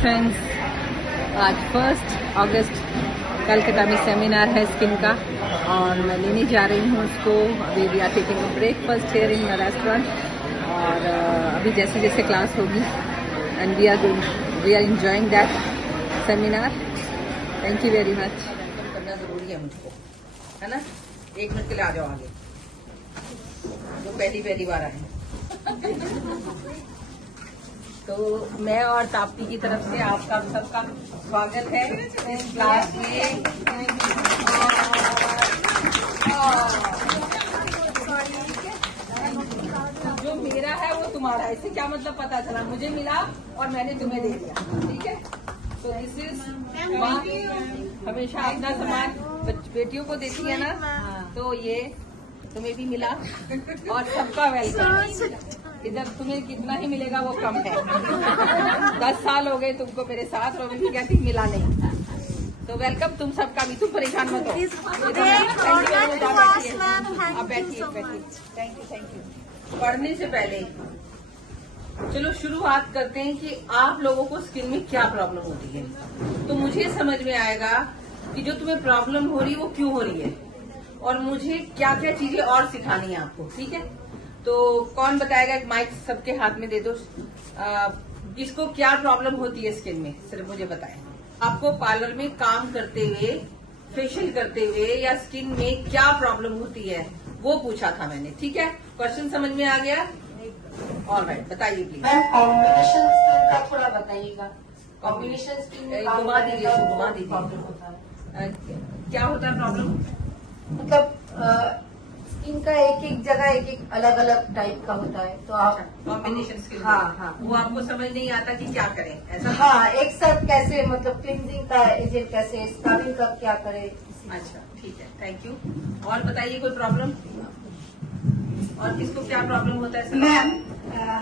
Friends, आज 1 अगस्त कलकत्ता में seminar है स्किन का और मैं लेने जा रही हूँ उसको। अभी we are taking breakfast here in the restaurant और अभी जैसे जैसे क्लास होगी and we are enjoying that seminar. Thank you very much. करना जरूरी है मुझको, है ना। 1 मिनट के लिए आ जाओ आगे, जो पहली बार आए। तो मैं और ताप्ती की तरफ से आपका सबका स्वागत है इस क्लास में। जो मेरा है वो तुम्हारा है, इससे क्या मतलब पता चला? मुझे मिला और मैंने तुम्हें दे दिया, ठीक है। तो दिस इज हमेशा अपना सामान बेटियों को देती है ना, तो ये तुम्हें भी मिला और सबका वेलकम। इधर तुम्हें कितना ही मिलेगा वो कम है। 10 साल हो गए तुमको मेरे साथ और अभी कहती मिला नहीं। तो वेलकम तुम सबका भी, तुम परेशान मत हो। आप बैठिए। Thank you. पढ़ने से पहले चलो शुरुआत करते हैं कि आप लोगों को स्किन में क्या प्रॉब्लम होती है। तो मुझे समझ में आएगा कि जो तुम्हें प्रॉब्लम हो रही है वो क्यों हो रही है और मुझे क्या क्या चीजें और सिखानी है आपको, ठीक है। तो कौन बताएगा? एक माइक सबके हाथ में दे दो। किसको क्या प्रॉब्लम होती है स्किन में, सिर्फ मुझे बताएं। आपको पार्लर में काम करते हुए, फेशियल करते हुए या स्किन में क्या प्रॉब्लम होती है वो पूछा था मैंने, ठीक है। क्वेश्चन समझ में आ गया? ऑलराइट, बताइए प्लीज। मैम कॉम्बिनेशन स्किन का थोड़ा बताइएगा। कॉम्बिनेशन स्किन में घुमा दीजिए। क्या होता है प्रॉब्लम? मतलब स्किन का एक जगह एक अलग अलग टाइप का होता है, तो आप कॉम्बिनेशन स्किन। हाँ वो आपको समझ नहीं आता कि क्या करें, ऐसा? हाँ, एक साथ कैसे, मतलब क्लिनजिंग का एजेंट कैसे, स्क्रबिंग का क्या करें। अच्छा, ठीक है, थैंक यू। और बताइए कोई प्रॉब्लम, और किसको क्या प्रॉब्लम होता है? मैम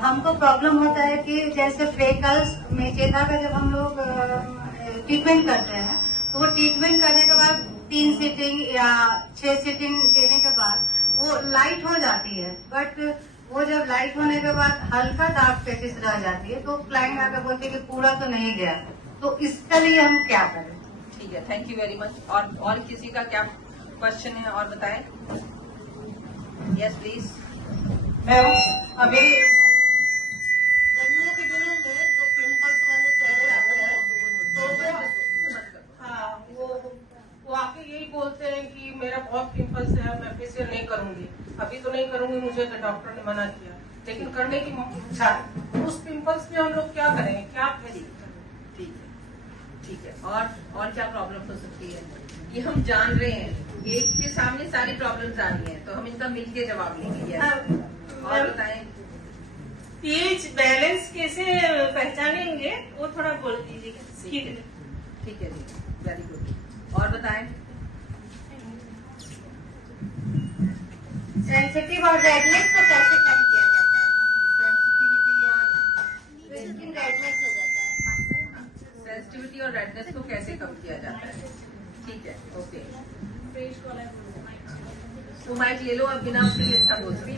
हमको प्रॉब्लम होता है कि जैसे फ्रेकल्स में चेता का जब हम लोग ट्रीटमेंट करते हैं तो वो ट्रीटमेंट करने के बाद 3 सीटिंग या 6 सीटिंग देने के बाद वो लाइट हो जाती है, बट वो जब लाइट होने के बाद हल्का डार्क पैचेस रह जाती है तो क्लाइंट आकर बोलते हैं कि पूरा तो नहीं गया, तो इसके लिए हम क्या करें? ठीक है, थैंक यू वेरी मच। और किसी का क्या क्वेश्चन है और बताएं? Yes please. मैम अभी गर्मियों के दिनों में जो पिंपल्स वाले चेहरे आते हैं तो वो आके यही बोलते हैं कि मेरा बहुत पिंपल्स है, मैं फेशियल नहीं करूंगी, अभी तो नहीं करूंगी, मुझे तो डॉक्टर ने मना किया, लेकिन करने की इच्छा है। उस पिंपल्स में हम लोग क्या करें, क्या फेशियल करें? ठीक है। और क्या प्रॉब्लम हो सकती है ये हम जान रहे हैं। एक के सामने सारी प्रॉब्लम्स आ रही हैं, तो हम इनका मिलके जवाब लेंगे। और बताएं। पीएच बैलेंस कैसे पहचानेंगे वो थोड़ा बोल दीजिएगा। ठीक है जी, वेरी गुड। और बताएं। सेंसिटिव और रेडनेस को कैसे कम किया जाता है? सेंसिटिविटी और स्किन रेडनेस हो जाता है। सेंसिटिविटी और रेडनेस को कैसे कम किया जाता है? ठीक है, ओके। तो माइक ले लो, अब बिना उसके अच्छा बोल सकते।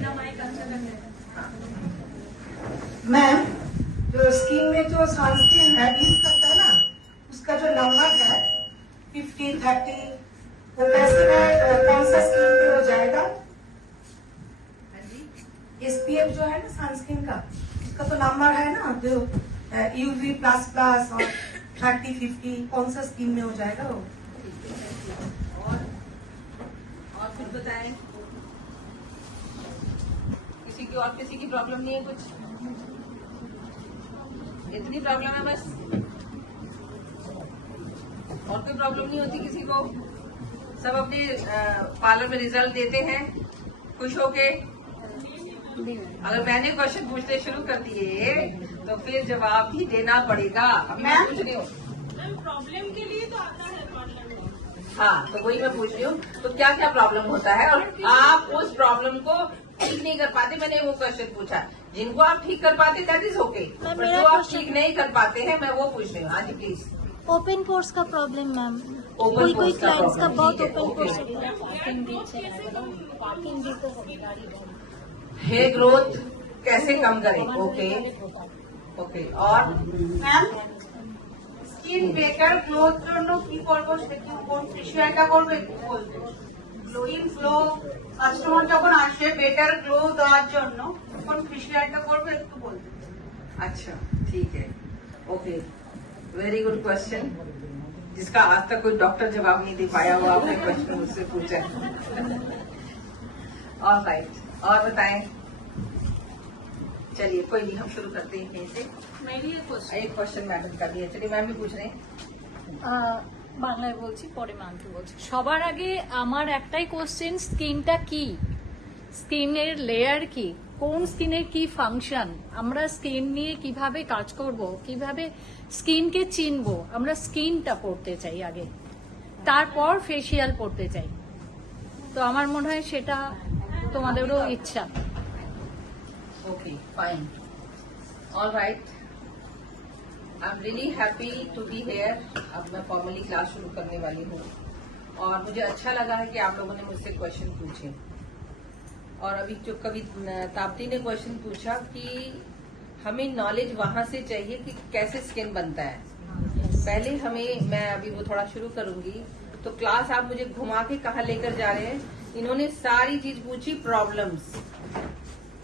मैम जो स्किन में जो सनस्क्रीन है यूज करता है ना, उसका जो नंबर है 50, 30, वो कैसे कौन सा स्किन पे हो जाएगा? SPF जो है ना सनस्क्रीन का, उसका तो नंबर है ना, जो UV++ और 30, 50, कौन सा स्किन में हो जाएगा वो? और कुछ बताएं। किसी की प्रॉब्लम नहीं है? कुछ इतनी प्रॉब्लम है बस, और कोई प्रॉब्लम नहीं होती किसी को? सब अपने पार्लर में रिजल्ट देते हैं खुश होके। अगर मैंने क्वेश्चन पूछने शुरू कर दिए तो फिर जवाब भी देना पड़ेगा। अभी मैं पूछ रही हूँ प्रॉब्लम के लिए तो आता है पार्लर में। हाँ, तो वही मैं पूछ रही हूँ, तो क्या क्या प्रॉब्लम होता है और आप उस प्रॉब्लम को ठीक नहीं कर पाते। मैंने वो क्वेश्चन पूछा, जिनको आप ठीक कर पाते दैट इज ओके, पर जो आप ठीक नहीं कर पाते हैं मैं वो पूछ रही हूँ। हाँ जी प्लीज। ओपन पोर्स का प्रॉब्लम मैम, ओपन कोई क्लाइंट्स का बहुत ठीक है, ओपन पोर्स ओके। होता है। हेयर ग्रोथ कैसे कम करें? Okay okay. और मैम স্কিন বেটার গ্লোর জন্য কি করবো সেটা কোন ফেসিয়ালটা করবো একটু বলতে। গ্লোয়িং গ্লো কাস্টমার যখন আসে বেটার গ্লো দেওয়ার জন্য কোন ফেসিয়ালটা করবো একটু বলতে। अच्छा ठीक है, ओके, वेरी गुड क्वेश्चन, जिसका आज तक कोई डॉक्टर जवाब नहीं दे पाया वो आपने क्वेश्चन मुझसे पूछा। और राइट, और बताएं। चलिए कोई नहीं, हम शुरू करते हैं यहीं से। एक क्वेश्चन मैडम का भी है, चलिए मैम भी पूछ रहे हैं। বাংলায় বলছি, পরে মানতে বলছি। সবার আগে আমার একটাই কোশ্চেন, স্কিনটা কি, স্কিনের লেয়ার কি, কোন স্কিনের কি ফাংশন, আমরা স্কিন নিয়ে কিভাবে কাজ করব, কিভাবে স্কিনকে চিনবো, আমরা স্কিনটা পড়তে চাই আগে, তারপর ফেসিয়াল পড়তে চাই। তো আমার মনে হয় সেটা তোমাদেরও ইচ্ছা। Okay fine, all right, I am really happy to be here. अब मैं फॉर्मली क्लास शुरू करने वाली हूँ और मुझे अच्छा लगा है कि आप लोगों ने मुझसे क्वेश्चन पूछे। और अभी जो कभी ताप्ती ने क्वेश्चन पूछा कि हमें नॉलेज वहां से चाहिए कि कैसे स्किन बनता है। पहले मैं अभी वो थोड़ा शुरू करूंगी, तो क्लास आप मुझे घुमा के कहाँ लेकर जा रहे हैं। इन्होंने सारी चीज पूछी, प्रॉब्लम्स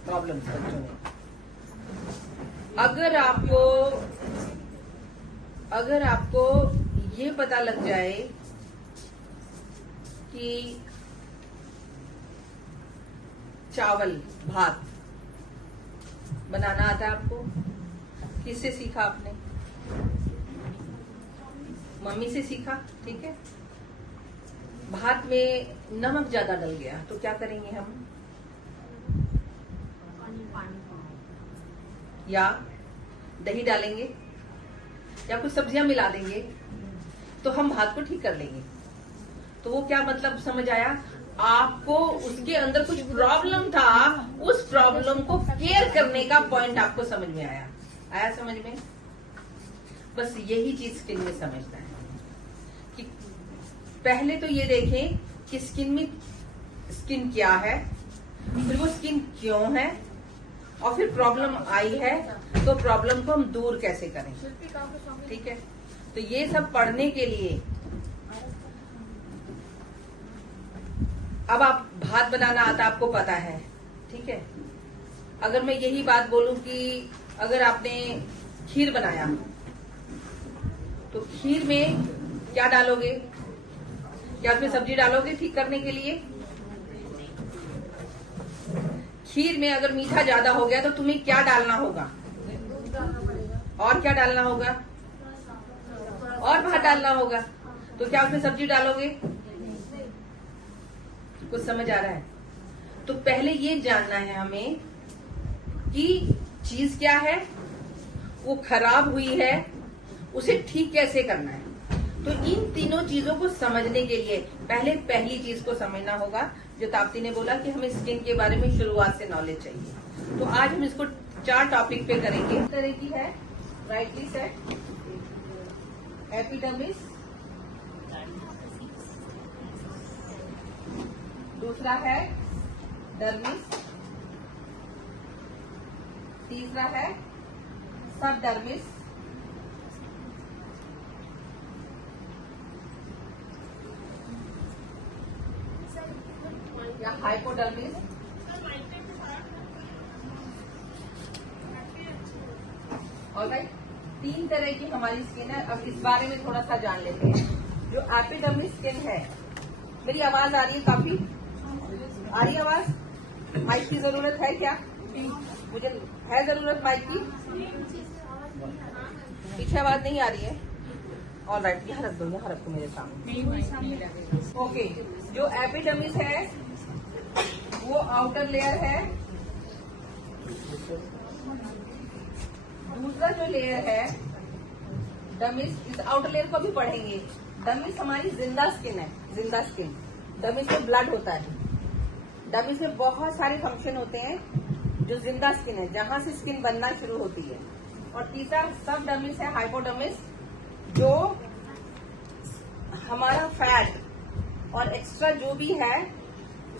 बच्चों ने। अगर आपको ये पता लग जाए कि चावल भात बनाना आता है आपको, किससे सीखा आपने? मम्मी से सीखा, ठीक है। भात में नमक ज्यादा डल गया तो क्या करेंगे हम? या दही डालेंगे या कुछ सब्जियां मिला देंगे तो हम भात को ठीक कर लेंगे। तो वो क्या मतलब समझ आया? आपको उसके अंदर कुछ प्रॉब्लम था, उस प्रॉब्लम को केयर करने का पॉइंट आपको समझ में आया समझ में? बस यही चीज स्किन में समझना है कि पहले तो ये देखें कि स्किन क्या है, फिर वो स्किन क्यों है, और फिर प्रॉब्लम आई है तो प्रॉब्लम को हम दूर कैसे करें, ठीक है। तो ये सब पढ़ने के लिए अब आप भात बनाना आता आपको पता है, ठीक है। अगर मैं यही बात बोलूं कि अगर आपने खीर बनाया तो खीर में क्या डालोगे? क्या उसमें सब्जी डालोगे ठीक करने के लिए? खीर में अगर मीठा ज्यादा हो गया तो तुम्हें क्या डालना होगा? और क्या डालना होगा? और भात डालना होगा। तो क्या उसमें सब्जी डालोगे? कुछ समझ आ रहा है? तो पहले ये जानना है हमें कि चीज क्या है, वो खराब हुई है, उसे ठीक कैसे करना है। तो इन तीनों चीजों को समझने के लिए पहली चीज को समझना होगा, जो ताप्ती ने बोला कि हमें स्किन के बारे में शुरुआत से नॉलेज चाहिए। तो आज हम इसको 4 टॉपिक पे करेंगे। इस तरह की है, राइटली सेट, एपिडर्मिस, दूसरा है डर्मिस, तीसरा है सबडर्मिस, या हाइपोडर्मिस, ऑलराइट। 3 तरह की हमारी स्किन है। अब इस बारे में थोड़ा सा जान लेते हैं। जो एपिडर्मिस स्किन है, मेरी आवाज आ रही है? काफी आ रही है आवाज? माइक की जरूरत है क्या? मुझे है जरूरत माइक की? पीछे आवाज नहीं आ रही है? ऑलराइट, यहाँ रख दो मेरे सामने। ओके, जो एपिडर्मिस है वो आउटर लेयर है। दूसरा जो लेयर है डर्मिस, इस आउटर लेयर को भी पढ़ेंगे। डर्मिस हमारी जिंदा स्किन है, जिंदा स्किन। डर्मिस में ब्लड होता है। डर्मिस में बहुत सारे फंक्शन होते हैं। जो जिंदा स्किन है, जहां से स्किन बनना शुरू होती है। और तीसरा सब डर्मिस है, हाइपोडर्मिस, जो हमारा फैट और एक्स्ट्रा जो भी है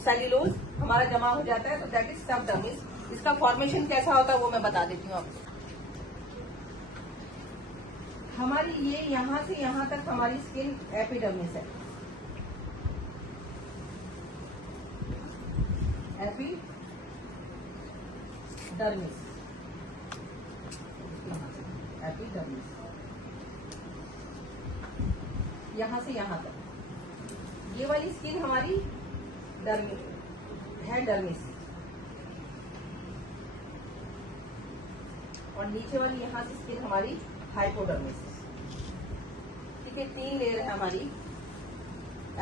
सेल्यूलोज हमारा जमा हो जाता है, तो दैट इज सब डर्मिस। इसका फॉर्मेशन कैसा होता है वो मैं बता देती हूँ आपको। हमारी ये यहाँ से यहाँ तक हमारी स्किन एपिडर्मिस है। एपिडर्मिस, एपिडर्मिस यहाँ से यहाँ तक, ये वाली स्किन हमारी डर्मिस है, डर्मिस। और नीचे वाली यहाँ से स्किन हमारी हाइपोडर्मिस। ठीक है, 3 लेयर है हमारी।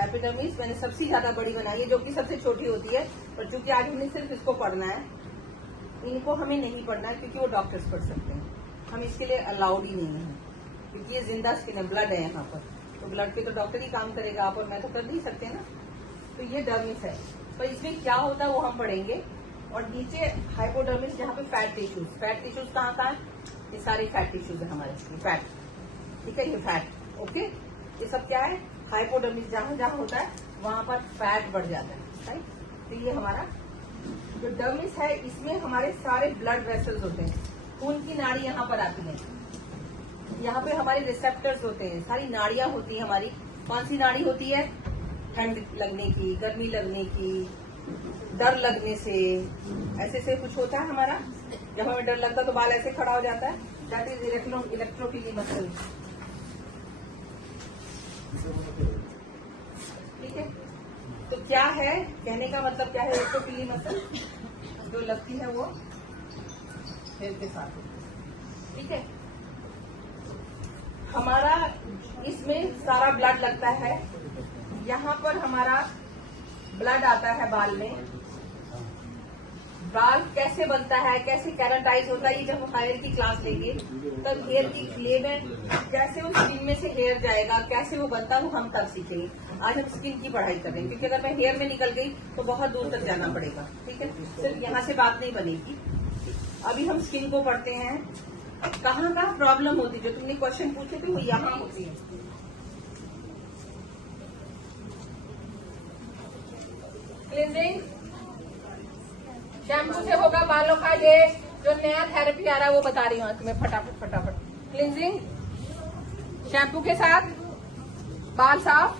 एपिडर्मिस मैंने सबसे ज्यादा बड़ी बनाई है, जो कि सबसे छोटी होती है, पर चूंकि आज हमने सिर्फ इसको पढ़ना है, इनको हमें नहीं पढ़ना है क्योंकि वो डॉक्टर्स पढ़ सकते हैं, हम इसके लिए अलाउड ही नहीं है, क्योंकि ये जिंदा स्किन है, ब्लड है यहाँ पर, तो ब्लड पे तो डॉक्टर ही काम करेगा, आप और मैं तो कर नहीं सकते ना। तो ये डर्मिस है, पर इसमें क्या होता है वो हम पढ़ेंगे। और नीचे हाइपोडर्मिस, जहाँ पे फैट टिश्यूज, फैट टिश्यूज कहाँ कहाँ है, ये सारे फैट टिश्यूज है हमारे, फैट। ठीक है, ये फैट, ओके, ये सब क्या है, हाइपोडर्मिस, जहाँ जहाँ होता है वहां पर फैट बढ़ जाता है, राइट। तो ये हमारा जो डर्मिस है, इसमें हमारे सारे ब्लड वेसल्स होते हैं, खून की नाड़ी यहाँ पर आती है, यहाँ पे हमारे रिसेप्टर्स होते हैं, सारी नाड़ियां होती है हमारी। कौन सी नाड़ी होती है, ठंड लगने की, गर्मी लगने की, डर लगने से, ऐसे से कुछ होता है हमारा। जब हमें डर लगता है तो बाल ऐसे खड़ा हो जाता है, दैट इज इलेक्ट्रोपिली मसल। ठीक है, तो क्या है, कहने का मतलब क्या है, इलेक्ट्रोपिली मसल जो लगती है वो हेयर के साथ। ठीक है, हमारा इसमें सारा ब्लड लगता है, यहाँ पर हमारा ब्लड आता है बाल में। बाल कैसे बनता है, कैसे कैराटाइज होता है, ये जब हम हेयर की क्लास लेंगे तब हेयर की फिलेमेंट, कैसे उस स्किन में से हेयर जाएगा, कैसे वो बनता है, वो हम तब सीखेंगे। आज हम स्किन की पढ़ाई कर रहे हैं, क्योंकि अगर मैं हेयर में निकल गई तो बहुत दूर तक जाना पड़ेगा। ठीक है, सिर्फ यहाँ से बात नहीं बनेगी। अभी हम स्किन को पढ़ते हैं, कहाँ कहाँ प्रॉब्लम होती है, जो तुमने क्वेश्चन पूछे थे वो यहाँ होती है। क्लींजिंग शैम्पू से होगा बालों का, ये जो नया थेरेपी आ रहा है वो बता रही हूँ तुम्हें, फटाफट फटाफट। क्लींजिंग शैम्पू के साथ बाल साफ,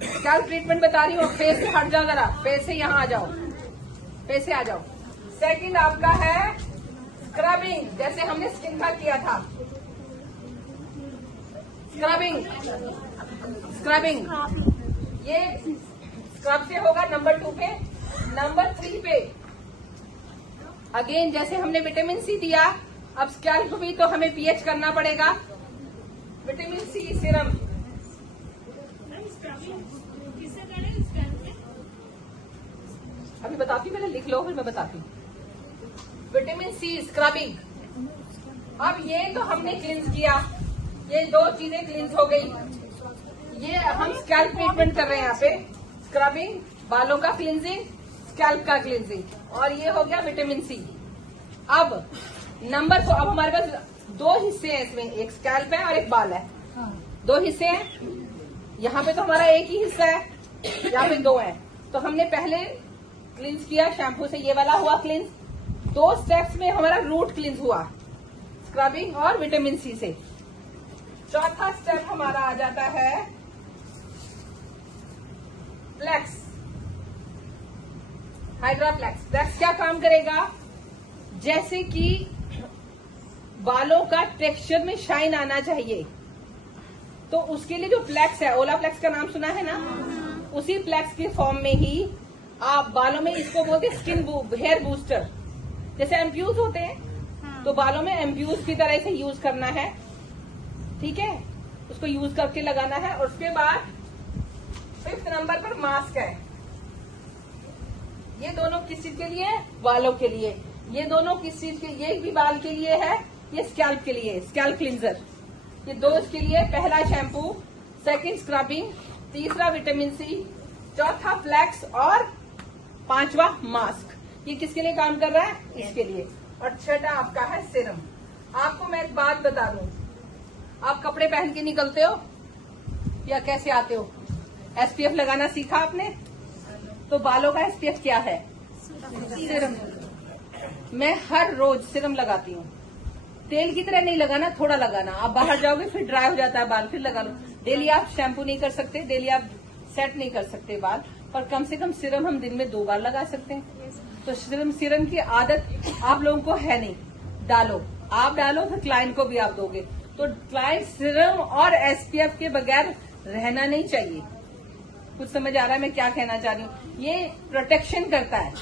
क्या ट्रीटमेंट बता रही हूँ। फेस से हट जाओ जरा, फेस से यहाँ आ जाओ, फेस से आ जाओ। सेकंड आपका है स्क्रबिंग, जैसे हमने स्किन का किया था। स्क्रबिंग, स्क्रबिंग ये स्क्रब से होगा नंबर 2 पे। नंबर 3 पे अगेन जैसे हमने विटामिन सी दिया, अब स्कैल्प भी तो हमें पीएच करना पड़ेगा। विटामिन सी सीरम, अभी बताती हूँ, पहले लिख लो फिर मैं बताती हूँ। विटामिन सी स्क्रबिंग, अब ये तो हमने क्लींस किया, ये 2 चीजें क्लींस हो गई। ये हम स्कैल्प ट्रीटमेंट कर रहे हैं यहाँ पे, स्क्रबिंग, बालों का क्लींजिंग, स्कैल्प का क्लींजिंग, और ये हो गया विटामिन सी। अब नंबर को, अब हमारे पास 2 हिस्से हैं इसमें, एक स्कैल्प है और एक बाल है, 2 हिस्से हैं। यहाँ पे तो हमारा एक ही हिस्सा है, यहाँ पे 2 है। तो हमने पहले क्लींस किया शैम्पू से, ये वाला हुआ क्लींस। 2 स्टेप्स में हमारा रूट क्लींस हुआ, स्क्रबिंग और विटामिन सी से। चौथा स्टेप हमारा आ जाता है फ्लेक्स, हाइड्रा फ्लेक्स। फ्लेक्स क्या काम करेगा, जैसे कि बालों का टेक्सचर में शाइन आना चाहिए, तो उसके लिए जो फ्लेक्स है, ओला फ्लेक्स का नाम सुना है ना, उसी फ्लेक्स के फॉर्म में ही आप बालों में, इसको बोलते हैं स्किन हेयर बूस्टर। जैसे एम्प्यूज होते हैं, तो बालों में एम्प्यूज की तरह से यूज करना है। ठीक है, उसको यूज करके लगाना है। और उसके बाद 5th नंबर पर मास्क है। ये दोनों किस चीज के लिए, बालों के लिए। ये दोनों किस चीज के, ये भी बाल के लिए है, ये स्कैल्प के लिए, स्कैल्प क्लींजर। ये 2 इसके लिए, पहला शैम्पू, सेकंड स्क्रबिंग, तीसरा विटामिन सी, चौथा फ्लैक्स और 5वां मास्क। ये किसके लिए काम कर रहा है, इसके लिए। और छठा आपका है सीरम। आपको मैं एक बात बता दूं, आप कपड़े पहन के निकलते हो या कैसे आते हो, एसपीएफ लगाना सीखा आपने, तो बालों का एसपीएफ क्या है, सीरम। मैं हर रोज सीरम लगाती हूँ, तेल की तरह नहीं लगाना, थोड़ा लगाना। आप बाहर जाओगे फिर ड्राई हो जाता है बाल, फिर लगा लो। डेली आप शैम्पू नहीं कर सकते, डेली आप सेट नहीं कर सकते बाल, पर कम से कम सीरम हम दिन में 2 बार लगा सकते हैं। तो सीरम की आदत आप लोगों को है नहीं, डालो, आप डालो फिर क्लाइंट को भी आप दोगे। तो क्लाइंट सीरम और एसपीएफ के बगैर रहना नहीं चाहिए। कुछ समझ आ रहा है मैं क्या कहना चाह रही हूँ? ये प्रोटेक्शन करता है,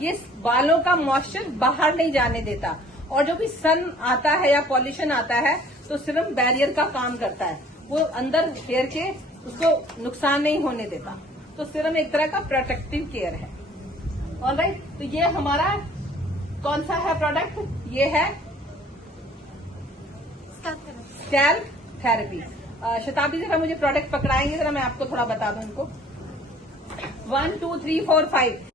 ये बालों का मॉइस्चर बाहर नहीं जाने देता, और जो भी सन आता है या पॉल्यूशन आता है तो सीरम बैरियर का काम करता है, वो अंदर हेयर के उसको नुकसान नहीं होने देता। तो सीरम एक तरह का प्रोटेक्टिव केयर है। ऑलराइट, तो ये हमारा कौन सा है प्रोडक्ट? ये है स्कैल्प थेरेपी। शताब्दी जरा मुझे प्रोडक्ट पकड़ाएंगे, जरा मैं आपको थोड़ा बता दूं इनको। 1 2 3 4 5